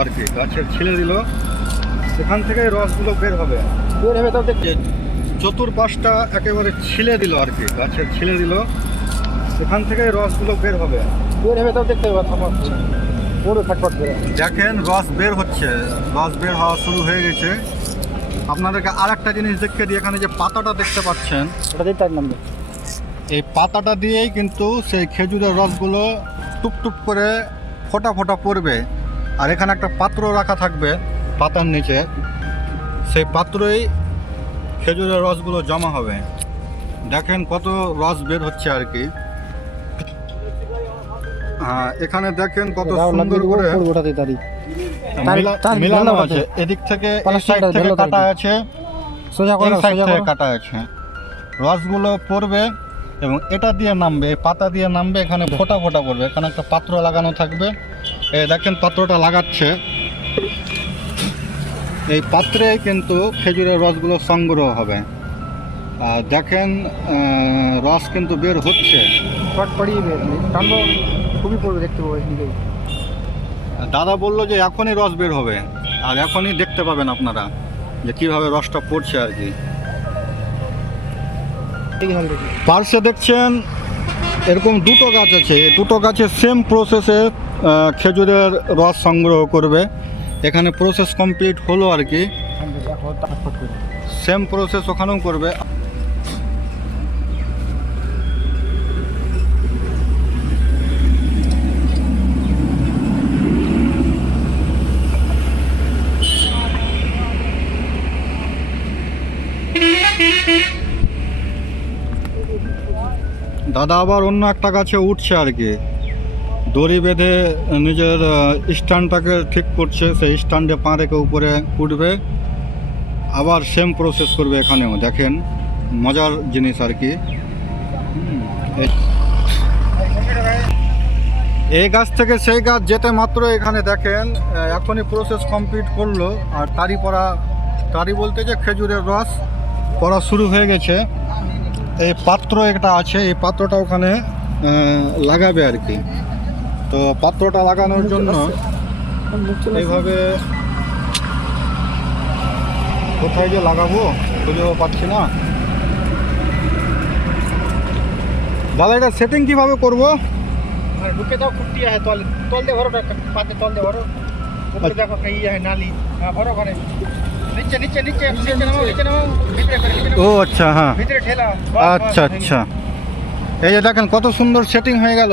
আর কি গাছের ছিলে দিল, সেখান থেকে রসগুলো বের হবে। বের হবে তো দেখতে চতুর্পাশটা একেবারে ছিলে দিল আর কি, গাছের ছিলে দিল, সেখান থেকে রসগুলো বের হবে। বের হবে তো দেখতে হবে, থামা। পুরো ফটফট করে। দেখেন, রস বের হচ্ছে। রস বের হওয়া শুরু হয়ে গেছে। আপনাদেরকে আর একটা জিনিস দেখতে দিই, এখানে যে পাতাটা দেখতে পাচ্ছেন ওটা দিতে নামবে এই পাতাটা দিয়েই কিন্তু সেই খেজুরের রসগুলো টুকটুক করে ফোটা ফোটা পড়বে। আর এখানে একটা পাত্র রাখা থাকবে পাতার নিচে। সেই পাত্রই খেজুরের রসগুলো জমা হবে। দেখেন কত রস বের হচ্ছে আর কি। হ্যাঁ এখানে দেখেন কত সুন্দর করে মিলানো আছে। এদিক থেকে সাইড থেকে কাটা আছে। সোজা করে সাইড থেকে কাটা আছে। রসগুলো পড়বে এবং এটা দিয়ে নামবে পাতা দিয়ে নামবে এখানে ফোটা ফোটা পড়বে। এখানে একটা পাত্র লাগানো থাকবে। দেখেন পাত্রটা লাগাচ্ছে। এই পাত্রে কিন্তু খেজুরের রসগুলো সংগ্রহ হবে। আর দেখেন রস কিন্তু বের হচ্ছে। বের টানবো? খুবই পড়বে দেখতে পাবো দাদা বলল যে এখনই রস বের হবে। আর এখনই দেখতে পাবেন আপনারা যে কীভাবে রসটা পড়ছে আর কি। পার্শ্বে দেখছেন এরকম দুটো গাছ আছে। দুটো গাছের সেম প্রসেসে খেজুরের রস সংগ্রহ করবে। এখানে প্রসেস কমপ্লিট হলো আর কি। সেম প্রসেস ওখানেও করবে। দাদা আবার অন্য একটা গাছে উঠছে আর কি। দড়ি বেঁধে নিজের স্ট্যান্ডটাকে ঠিক করছে, সেই স্ট্যান্ডে পা রেখে উপরে উঠবে। আবার সেম প্রসেস করবে এখানেও, দেখেন, মজার জিনিস আর কি। এই- গাছ থেকে সেই গাছ যেতে মাত্র এখানে দেখেন এখনই প্রসেস কমপ্লিট করল। আর তারি পড়া তারি বলতে যে খেজুরের রস পড়া শুরু হয়ে গেছে। এই পাত্র একটা আছে এই পাত্রটা ওখানে লাগাবে আর কি। তো পাত্রটা লাগানোর জন্য এইভাবে কোথায় যে লাগাবো খুঁজেও পাচ্ছি না। দাদা এটা সেটিং কীভাবে করব? ঢুকে দাও কুটি আছে তল তল দে ভরো পাতে তল ভরো উপরে দেখো কই আছে নালি। হ্যাঁ ভরো করে নিচে নিচে নিচে নিচে নামো নিচে নামো ভিতরে করে ও আচ্ছা হ্যাঁ। ভিতরে ঠেলা আচ্ছা আচ্ছা। এই যে দেখেন কত সুন্দর সেটিং হয়ে গেল।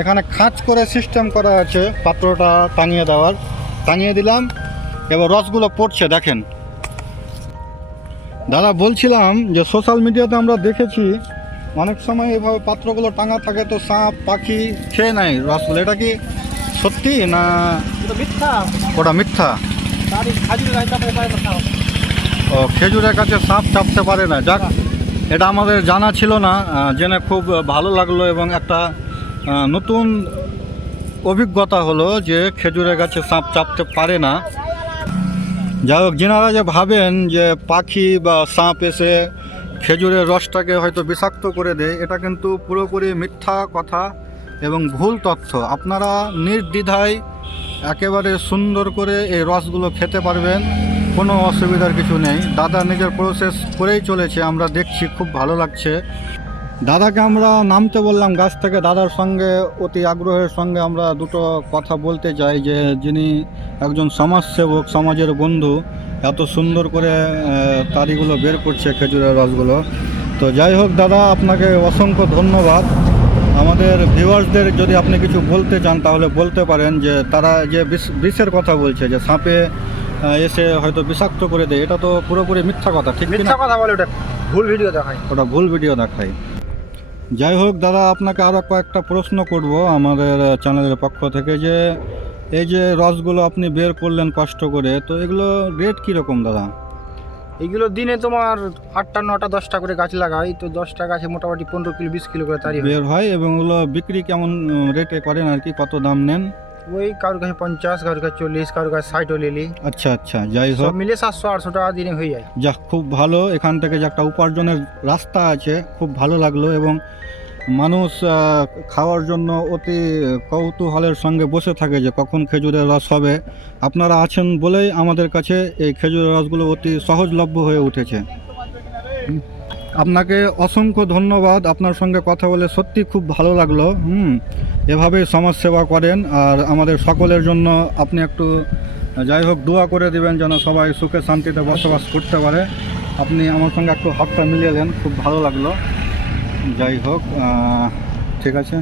এখানে খাঁচ করে সিস্টেম করা আছে পাত্রটা টাঙিয়ে দেওয়ার। টাঙিয়ে দিলাম এবার রসগুলো পড়ছে দেখেন। দাদা বলছিলাম যে সোশ্যাল মিডিয়াতে আমরা দেখেছি অনেক সময় এভাবে পাত্রগুলো টাঙা থাকে তো সাপ পাখি খেয়ে নেয় রসগুলো। এটা কি সত্যি না তো মিথ্যা? ওটা মিথ্যা? ও, খেজুরের কাছে সাপ চাপতে পারে না। যাক, এটা আমাদের জানা ছিল না জেনে খুব ভালো লাগল এবং একটা নতুন অভিজ্ঞতা হলো যে খেজুরের গাছে সাপ চাপতে পারে না। যাই হোক, যেনারা যে ভাবেন যে পাখি বা সাপ এসে খেজুরের রসটাকে হয়তো বিষাক্ত করে দেয়, এটা কিন্তু পুরোপুরি মিথ্যা কথা এবং ভুল তথ্য। আপনারা নির্দ্বিধায় একেবারে সুন্দর করে এই রসগুলো খেতে পারবেন, কোনো অসুবিধার কিছু নেই। দাদা নিজের প্রসেস করেই চলেছে, আমরা দেখছি, খুব ভালো লাগছে। দাদাকে আমরা নামতে বললাম, গাছ থেকে দাদার সঙ্গে, অতি আগ্রহের সঙ্গে আমরা দুটো কথা বলতে চাই, যে যিনি একজন সমাজসেবক, সমাজের বন্ধু, এত সুন্দর করে তারিগুলো বের করছে খেজুরের রসগুলো। তো যাই হোক দাদা, আপনাকে অসংখ্য ধন্যবাদ। আমাদের ভিউয়ার্সদের যদি আপনি কিছু বলতে চান তাহলে বলতে পারেন যে তারা যে বিষ- বিষের কথা বলছে যে সাপে এসে হয়তো বিষাক্ত করে দেয় এটা তো পুরোপুরি মিথ্যা কথা ঠিক মিথ্যা কথা বলে ওটা ভুল ভিডিও দেখায়। ওটা ভুল ভিডিও দেখায়। যাই হোক দাদা আপনাকে আরও কয়েকটা প্রশ্ন করব আমাদের চ্যানেলের পক্ষ থেকে যে এই যে রসগুলো আপনি বের করলেন কষ্ট করে তো এগুলো রেট কীরকম দাদা? এইগুলো দিনে তোমার আটটা নটা দশটা করে গাছ লাগাই তো দশটা গাছে মোটামুটি পনেরো কিলো বিশ কিলো করে তারি হয়। বের হয় এবং ওগুলো বিক্রি কেমন রেটে করেন আর কি? কত দাম নেন? ওই কারোর কাছে পঞ্চাশ কারোর কাছে চল্লিশ কারোর কাছে ষাটও নিলি আচ্ছা আচ্ছা যাই সব হোক। মিলে সাতশো আটশো টাকা দিনে হয়ে যায়। যাক খুব ভালো। এখান থেকে যে একটা উপার্জনের রাস্তা আছে খুব ভালো লাগল এবং মানুষ খাওয়ার জন্য অতি কৌতূহলের সঙ্গে বসে থাকে যে কখন খেজুরের রস হবে। আপনারা আছেন বলেই আমাদের কাছে এই খেজুরের রসগুলো অতি সহজলভ্য হয়ে উঠেছে। আপনাকে অসংখ্য ধন্যবাদ। আপনার সঙ্গে কথা বলে সত্যি খুব ভালো লাগল। হুম, এভাবেই সমাজসেবা করেন। আর আমাদের সকলের জন্য আপনি একটু, যাই হোক, দোয়া করে দিবেন যেন সবাই সুখে শান্তিতে বসবাস করতে পারে। আপনি আমার সঙ্গে একটু হাতটা মিলিয়ে দেন খুব ভালো লাগল। যাই হোক ঠিক আছে।